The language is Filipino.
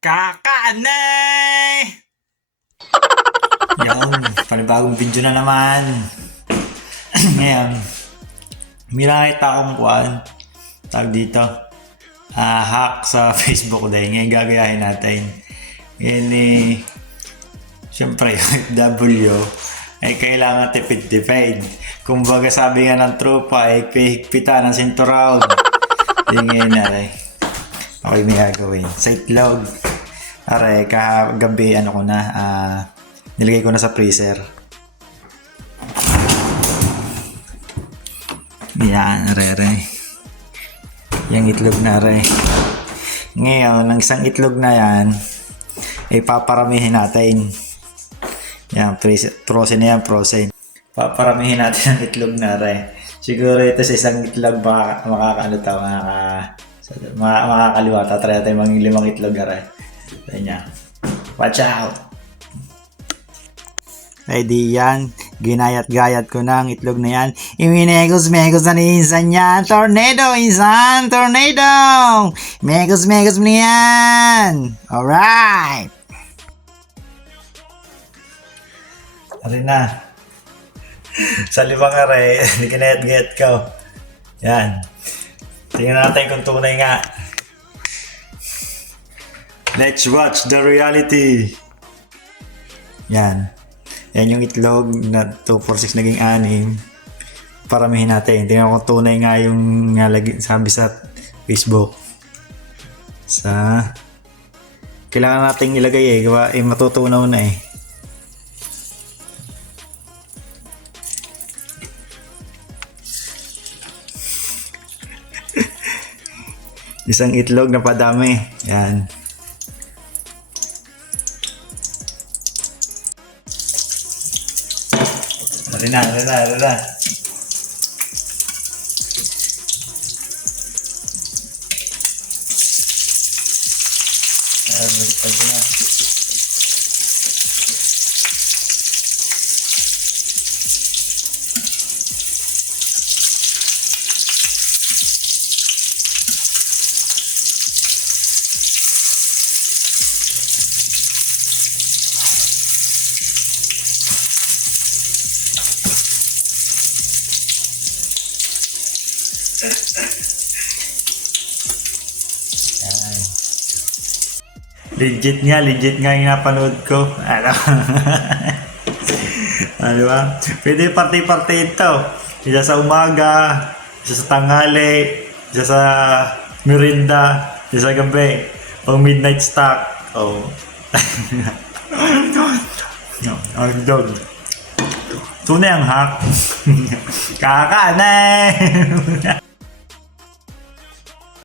Kakaanay! Yan, panibagong video na naman. Ngayon, may nakita akong tawag dito, hack sa Facebook dahil ngayon gagayahin natin. Ngayon syempre, W ay kailangan tipid-tipid. Kumbaga sabi nga ng tropa ay pihigpitan ng sinturon. Yung ngayon okay, may gagawin. Sa itlog. Kagabi nilagay ko na sa freezer. Yan, yung itlog na Ngayon, ang isang itlog na yan, ay paparamihin natin. Yan, frozen na yan, frozen. Paparamihin natin ang itlog na Siguro ito sa isang itlog, makakaliwa. Tatry natin mga 5 itlog na Yan. Watch out! Ready yan. Ginayat-gayat ko na ang itlog na yan. Iminegos-megos na ni Insan yan. Tornado, Insan! Tornado! Megos-megos mo yan! Alright! Ari na. Sa 5 ginayat-gayat ko. Yan. Tingnan natin kung tunay nga. Let's watch the reality. Yan. Yan yung itlog na 246 naging 6. Paramihin natin. Tingnan kung tunay nga yung sabi sa Facebook. Kailangan natin ilagay matutunaw na Isang itlog na padami. Yan. Ano na. Baliktad ko na. Yan. Legit nga yung napanood ko. Ano ba? Pwede parte-parte ito. Isa sa umaga, isa sa tanghali, isa sa merienda, isa sa gabi. Pang midnight snack. Oh. Ang dog. Tunay ang hack. Kakaanay!